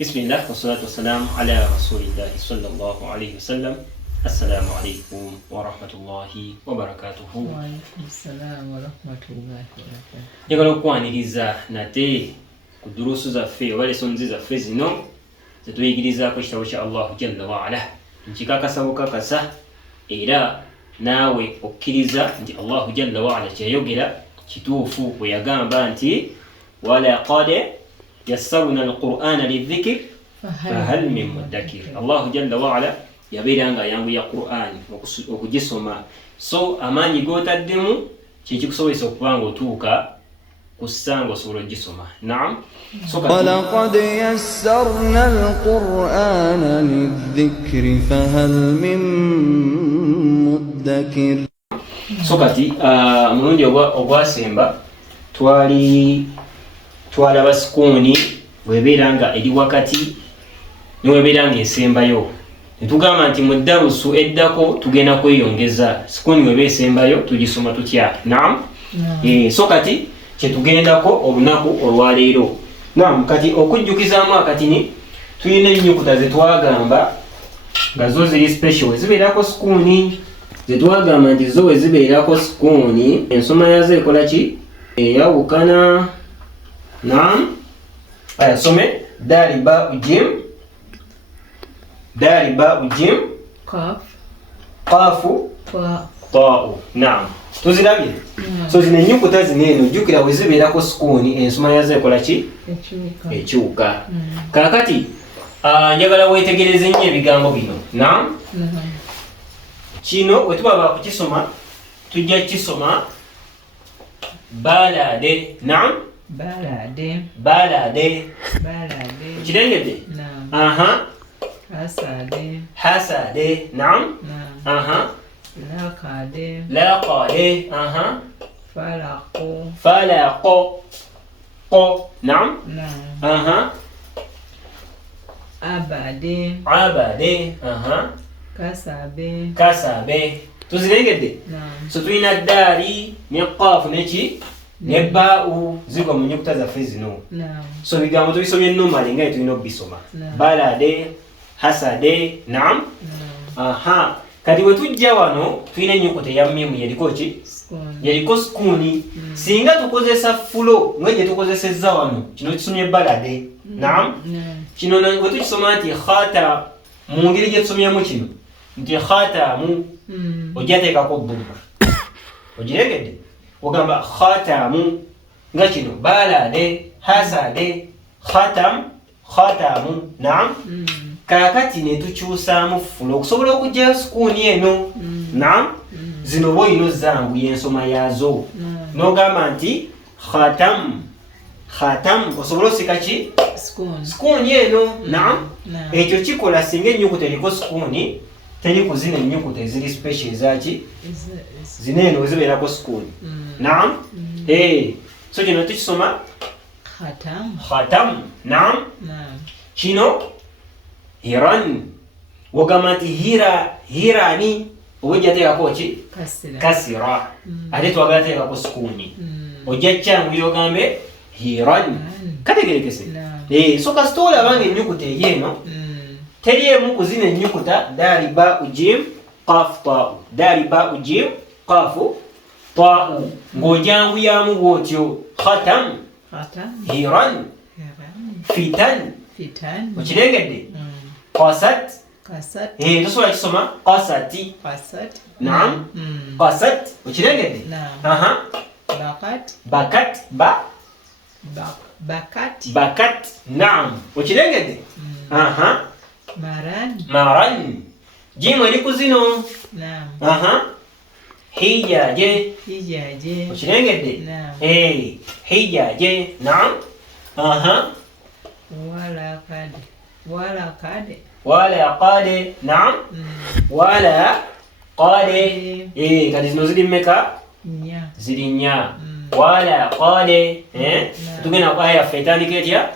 بسم الله والصلاة والسلام على رسول الله صلى الله عليه وسلم. السلام عليكم ورحمة الله وبركاته. وعليكم السلام ورحمة الله وبركاته. njagala okwaniriza nate ku durusu zaffe oba lesonzi zaffe zino zetuyigirizaako ekitabo kya Allahu jalla waala nkikakasa bukakasa era naawe okkiriza nti Allahu jalla waala kyeyayogera kituufu bwe yagamba nti walaqad yassarna alqur'ana lidhikr fahal min muddakir. Allahu jalla waala yabeera nga ayanguya Qur'ani okugisoma, so amaanyi g'otaddemu kikikusobozesa okuba nga otuuka ku ssanga osobola ogisoma. Naam, walaqad yassarna alqur'ana lidhikri fahal min muddakir. So kati omulundi ogwasemba twalaba sikuuni bwebeera nga eri wakati niwebeera nga esembayo, netugamba nti mu ddarusu eddako tugenda kweyongeza sikuuni weba esembayo tugisoma tutya. Naam, so kati kyetugendako olunaku olwaleero. Naam, kati okujjukizaamu akatini tulina ennyukuta zetwagamba nga zo ziri special wezibeerako sikuuni, zetwagamba nti zo wezibeerako sikuuni ensoma yazo ekola ki? Eyawukana. Naam, aya some dali ba ujim, dali ba ujim, qafu ta'u. Naam, tuzirabye. So zino ennyukuta zineeno jjukira wezibeerako sikuuni ensoma yazo ekola ki? Ekyuka. Kaakati njagala weetegereze nnyo ebigambo bino. Naam, kino wetuba bakukisoma tujja kisoma balade. Naam, balade kirengedde. Aha, hasade. Naam, aha, laqade. Aha, falaqo qo. Naam, aha, abade. Aha, kasabe. Tuzirengedde. So tulina daali ne qaafu neki ne baa'u zigwa mu nnyukuta zaffe zino. So bigambo tubisomye normally nga tulina obisoma balade, hasade. Naam, aha, kati we tujja wano tulina ennyukuta eya mimu yeriko ki? Yeriko sikuuni. Singa tukozesa fulo nga gye tukozesezza wano, kino kisomye balade. Naam, kino we tukisoma nti khata, mu ngeri gye tusomyemu kino nti khatamu ojja teekako bbumba, ogirengedde, ogamba khatamu nga kino balade, hasade, khatamu. Naam, kaakati ne tukyusaamu fulo okusobola okugyayo sikuuni eno. Naam, zino oba olina ozanguya ensoma yaazo n'ogamba nti khatam osobola osika ki? Sikuuni eno. Naam, ekyo kikola singa ennyukuta eriko sikuuni teri ku zino ennyukuta eziri special ezaki? Zineeno wezibeerako sikuuni. Naam, so kino tukisoma khatam. Naam, kino hiran, wogamba nti hirani oba ojja teekako ki? Kasira, ate twagala teekako sikuuni, ojja kyanguya ogambe hiran. Kategerekese. So kasita olaba nga ennyukuta ey'eno teri emu ku zino ennyukuta daali ba ujim qaafu ta'u, daali ba ujim qaafu ta'u, ng'ojanguyamu bw'otyo khatam, hiran, fitan. Okirengedde? Qasat. Tosobola kisoma qasati. Naam, qasat. Okirengedde? Aha, bakat. Naam, okirengedde? Aha, maran. Jimu eri ku zino. Aha, hijaje. Okirengedde? Hijaje. Naam, aha, walaqade. Naam, walaqade. Kati zino ziri mmeka? Ziri nnya. Walaqade. Tugenda ku aya yaffe etandika etya?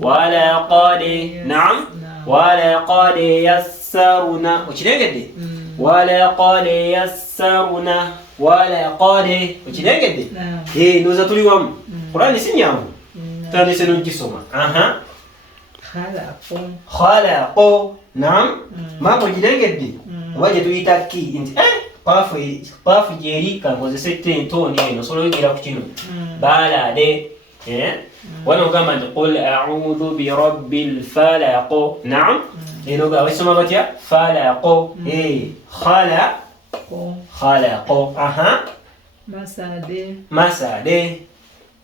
Walaqade. Naam, walaqade yassaruna. Okirengedde? Walaqade yassaruna. Walaqade. Okirengedde? Ndowooza tuli wamu. Qur'ani si nyangu, tutandise n'ogisoma. Aha, khalaqo. Naam. Mambo jirengedde. Waje tuyita ki inti pafu jeri kankozese tentoni eno solo yigira ku kino. Balade. Wano gamba nti qul a'udhu bi rabbil falaq. Naam. Eno ga wisoma batya falaq. Khalaqo. Aha. Masade.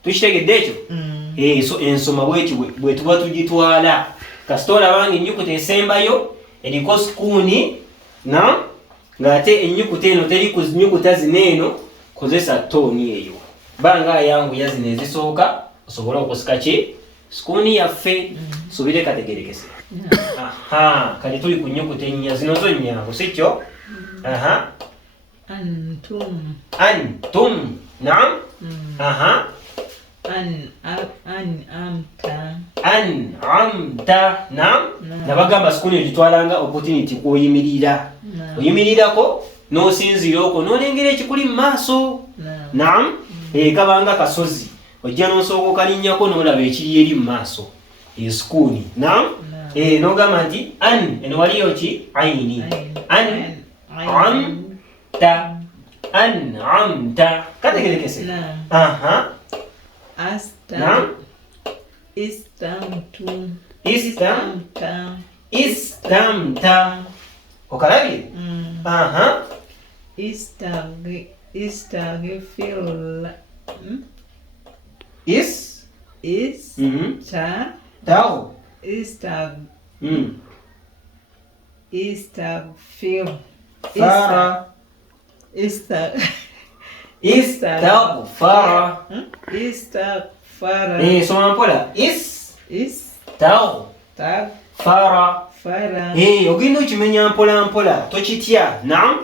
Tukitegedde ekyo? So ensoma bwe tuba tugitwala kasitola bangi ennyukuta esembayo eriko sukuuni ng'ate ennyukuta eno teri ku nnyukuta zino eno kozesa tooni eyo banga ayanguya zino ezisooka osobole okusika ki sukuuni yaffe subire kategerekese. Kati tuli ku nnyukuta ennya zino zo nnyangu si kyo? Antum. Naam. An'amta. Naam. Nabagamba sukuuni egitwalanga opportunity kwoyimirira oyimirirako n'osinziira okwo n'olengera ekikuli mu maaso. Naam. Kabanga kasozi ojja n'osooka okalinnyako n'olaba ekiri eri mu maaso sukuuni. Naam. N'ogamba nti eno waliyo ki ayini an'amta kategerekese. Istamta. Okalabye? Istaghfirullah. Istaghfara. Soma mpola. Istaghfara. Ogenda okimenya mpola mpola tokitya. Naam.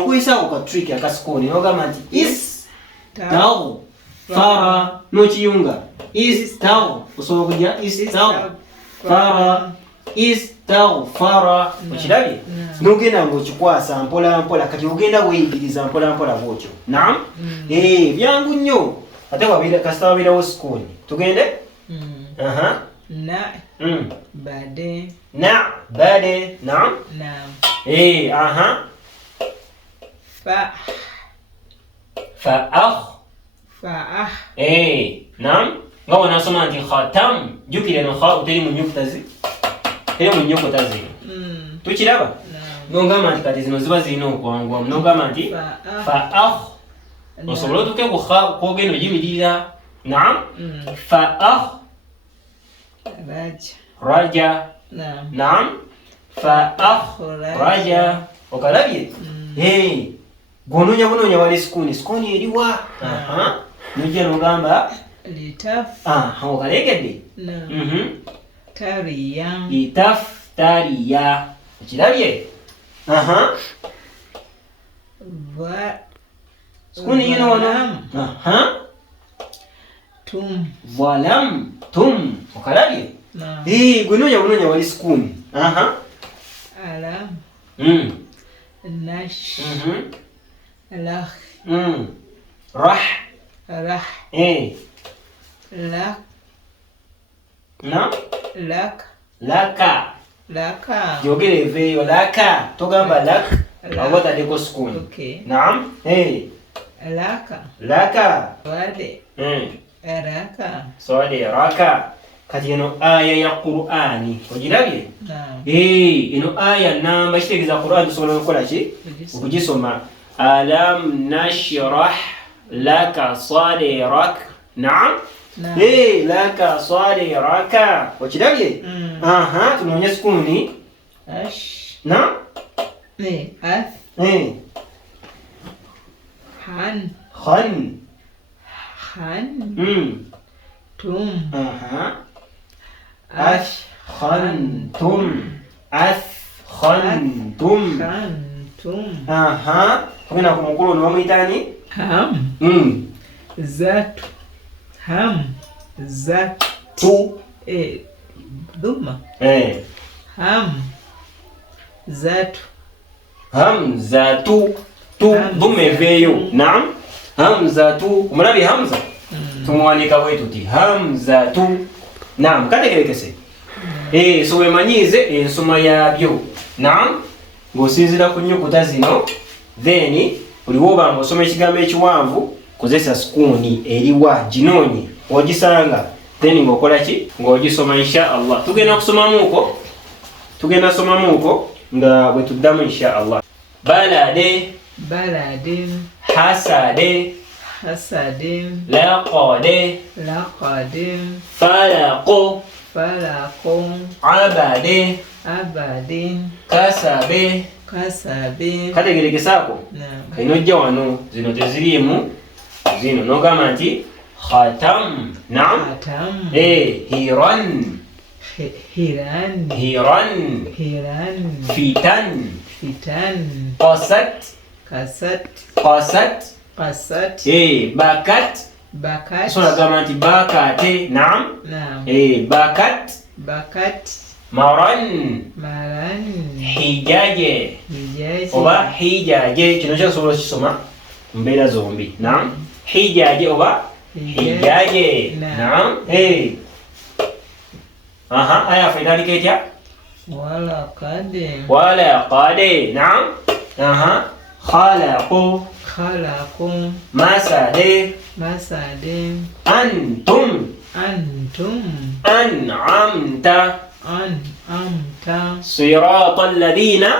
Okuyisako ka trick akasikooni n'ogamba nti istaghfara n'okiyunga osobola okujja istaghfara. Okirabye? N'ogenda ng'okikwasa mpola mpola kati ogenda weeyigiriza mpola mpola bwotyo. Naam. Byangu nnyo ate kasita wabeerawo sikooni tugende. Bade. Naam. Fa'ah. Naam. Nga wanasoma nti khatam jukire no kha uteri mu nyukuta zino tukiraba n'ogamba nti kati zino ziba zirina okwangwamu n'ogamba nti fa'ah osobola otuke ku kha kwogenda ogimirira. Naam. Fa'ah raja. Naam. Fa'ah raja. Okalabye? Gonoonya bunoonya wali sikuuni eriwa? Nojja n'ogamba okalegedde? Tariya. Okirabye? Sikuuni yino wano? Tum. Okalabye? Gwe noonya bunoonya wali sikuuni. Alam. Nash. Lakh. Rah. Lak. Laka. Jogere eveeyo laka. Togamba lak. Aba otaddeko sikuuni. Naam. Laka. Swade raka. Kati eno aya ya Qur'ani ogirabye? Eno aya namba kitegeeza Qur'ani tusobola okukola ki? Okugisoma. Alam nashrah laka sadrak. Naam. Laka sadraka. Okirabye? Tunoonye sikuuni. Naam. Khan. Tum. Askhantum. Tugenda ku mukulu ono bamuyitaani? Zatu. Duma. Hamzatu. Duma eveeyo. Naam. Hamzatu. Omulabye Hamza? Tumuwanika bwe tuti Hamzatu. Naam, kategerekese. So wemanyiize ensoma yabyo. Naam, ng'osinziira ku nnyukuta zino, then buli woba ng'osoma ekigambo ekiwanvu kozesa sukuuni eriwa ginoonye ogisanga, then ng'okola ki? Ng'ogisoma insha Allah. Tugenda somamuuko nga bwe tuddamu insha Allah. Balade, hasade, laqade, falaqo, abade, kasabe. Kategeregesaako? Kayina ojja wano, zino teziriimu zino n'ogamba nti khatam. Naam. Hiran. Fitan. Qasat. Bakat. So nagamba nti bakate. Naam. Bakat. Maran. Hijaje. Oba hijaje. Kino kyasobola okukisoma mu mbeera zombi. Naam. Hijaje oba hijaje. Naam. Aya faitandika etya? Walaqade. Naam. Khalaqu. Masade. Antum. An'amta. Sirata alladhina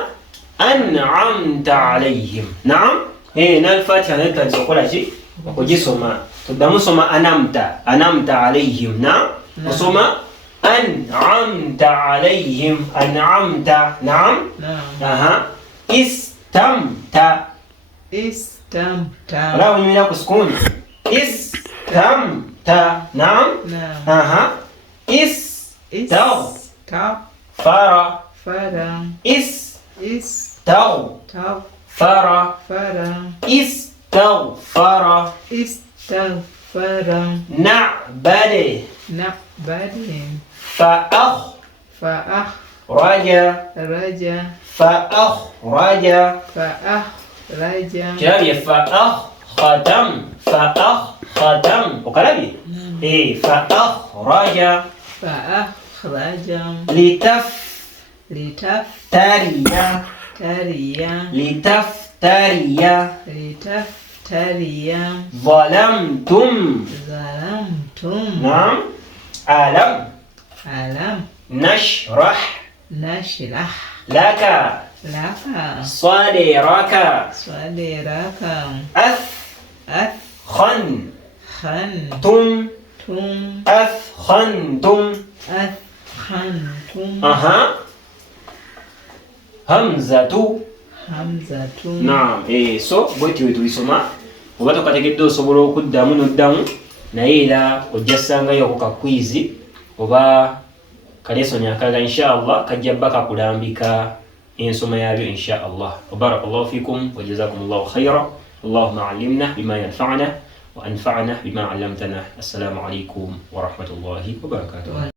an'amta alayhim. Naam. N'al-Fatiha netandisa okukola ki? Okugisoma. Tuddamu soma an'amta alayhim. Naam. Osoma an'amta alayhim. An'amta. Naam. Istamta. Wala unyumira ku sukuni. Istamta. Naam. Istaghfara. Istaghfara. Na'bade. Fa'akhraja. Kirabye fa'akhraja. Okalabye? Fa'akhraja. Litaftariya. Zalamtum. Naam. Alam. Nashrah. Laka. Sadiraka. Athkhantum. Hamzatu. Naam. So bwetyo bwe tulisoma. Oba tokategedde osobola okuddamu n'oddamu, naye era ojja ssangayo ku kakwizi oba kalesoni akalala insha Allah kajja bba kakulambika ensoma yabyo insha Allah. Barakallahu fikum wa jazakumullahu khayra. Allahumma allimna bima yanfa'una wa anfa'na bima 'allamtana. Assalamu alaykum wa rahmatullahi wa barakatuh.